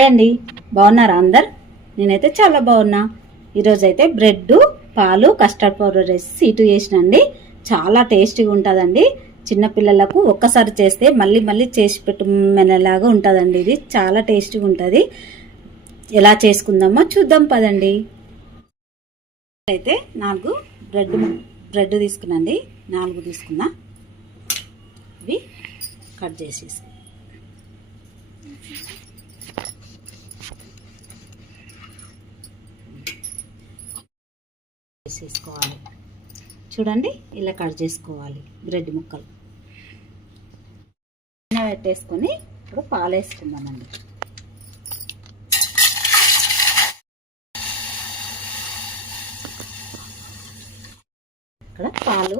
Hi అండి. బాగున్నారా అందరు? నేనైతే చాలా బాగున్నా. ఈరోజు అయితే బ్రెడ్ పాలు కస్టర్డ్ పౌడర్ వేసి సీటు చేసినండి. చాలా టేస్టీగా ఉంటుందండి. చిన్నపిల్లలకు ఒక్కసారి చేస్తే మళ్ళీ మళ్ళీ చేసి పెట్టుమనేలాగా ఉంటుందండి ఇది. చాలా టేస్టీగా ఉంటుంది. ఎలా చేసుకుందామో చూద్దాం పదండి. అయితే నాలుగు బ్రెడ్ బ్రెడ్ తీసుకున్నాండి. నాలుగు తీసుకున్నా. ఇవి కట్ చేసేసి వేసేసుకోవాలి. చూడండి ఇలా కట్ చేసుకోవాలి బ్రెడ్ ముక్కలు. పెట్టేసుకొని ఇప్పుడు పాలు వేసుకుందామండి. ఇక్కడ పాలు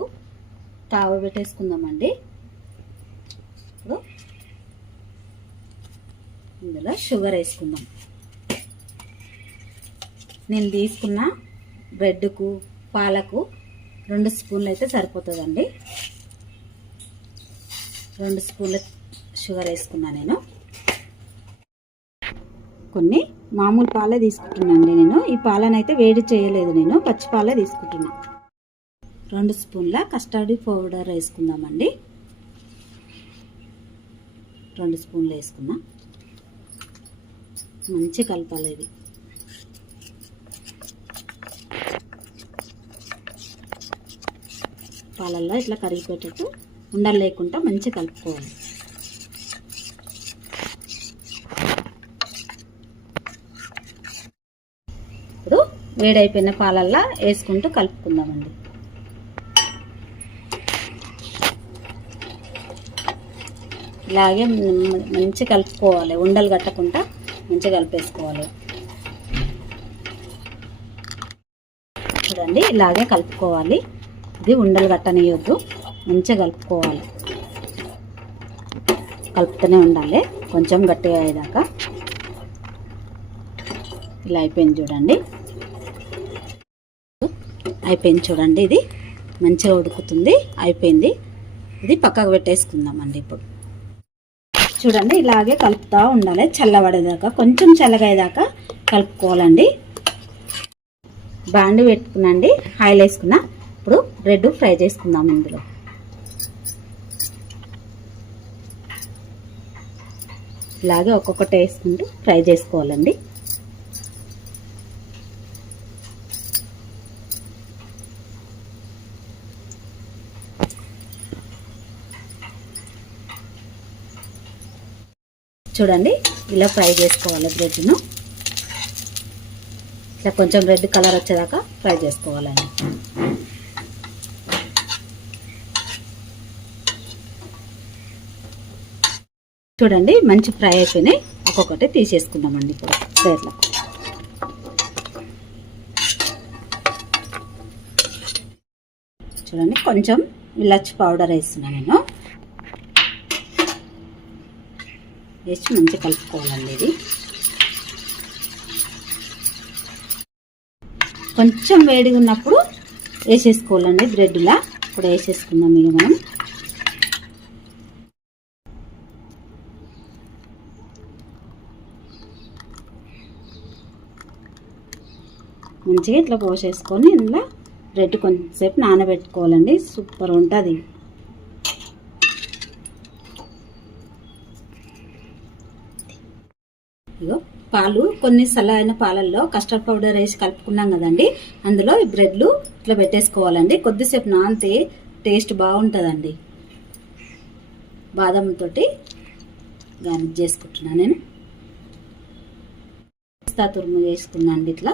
తావ పెట్టేసుకుందామండి. ఇప్పుడు ఇందులో షుగర్ వేసుకుందాం. నేను తీసుకున్న బ్రెడ్కు పాలకు రెండు స్పూన్లు అయితే సరిపోతుందండి. రెండు స్పూన్ల షుగర్ వేసుకున్నా నేను. కొన్ని మామూలు పాలే తీసుకుంటున్నానండి నేను. ఈ పాలను అయితే వేడి చేయలేదు నేను. పచ్చి పాలే తీసుకుంటున్నా. రెండు స్పూన్ల కస్టర్డ్ పౌడర్ వేసుకుందామండి. రెండు స్పూన్లు వేసుకున్నా. మంచి కలపాలి ఇది. పాలల్లో ఇట్లా కరిగిపోయేటట్టు ఉండలు లేకుండా మంచిగా కలుపుకోవాలి. ఇప్పుడు వేడైపోయిన పాలల్లో వేసుకుంటూ కలుపుకుందామండి. ఇలాగే మంచి కలుపుకోవాలి. ఉండలు కట్టకుండా మంచిగా కలిపేసుకోవాలి. చూడండి ఇలాగే కలుపుకోవాలి. ఇది ఉండలు కట్టనియొద్దు మంచిగా కలుపుకోవాలి. కలుపుతూనే ఉండాలి కొంచెం గట్టిగా అయ్యేదాకా. ఇలా అయిపోయింది చూడండి. అయిపోయింది చూడండి ఇది మంచిగా ఉడుకుతుంది అయిపోయింది. ఇది పక్కకు పెట్టేసుకుందామండి ఇప్పుడు. చూడండి ఇలాగే కలుపుతూ ఉండాలి చల్లబడేదాకా కొంచెం చల్లగయ్యేదాకా కలుపుకోవాలండి. బాండి పెట్టుకున్నాండి ఆయిల్ వేసుకున్నా. రెడ్ ఫ్రై చేసుకుందాం ఇందులో. ఇలాగే ఒక్కొక్కటి వేసుకుంటూ ఫ్రై చేసుకోవాలండి. చూడండి ఇలా ఫ్రై చేసుకోవాలి బ్రెడ్ను. ఇట్లా కొంచెం రెడ్ కలర్ వచ్చేదాకా ఫ్రై చేసుకోవాలండి. చూడండి మంచి ఫ్రై అయిపోయినాయి. ఒక్కొక్కటి తీసేసుకుందామండి ఇప్పుడు ప్లేట్లో చూడండి కొంచెం ఇలాచి పౌడర్ వేస్తున్నాను నేను. వేసి మంచిగా కలుపుకోవాలండి ఇది. కొంచెం వేడిగా ఉన్నప్పుడు వేసేసుకోవాలండి బ్రెడ్లా ఇప్పుడు వేసేసుకుందాం ఇక మనం. మంచిగా ఇట్లా పోసేసుకొని ఇందులో బ్రెడ్ కొంచెంసేపు నానబెట్టుకోవాలండి. సూపర్ ఉంటుంది. ఇగో పాలు కొన్ని చల్లైన పాలల్లో కస్టర్డ్ పౌడర్ వేసి కలుపుకున్నాం కదండి. అందులో ఈ బ్రెడ్లు ఇట్లా పెట్టేసుకోవాలండి. కొద్దిసేపు నానితే టేస్ట్ బాగుంటుందండి. బాదం తోటి గార్నిష్ చేసుకుంటున్నా నేను. పిస్తా తురుము చేసుకున్నాను అండి ఇట్లా.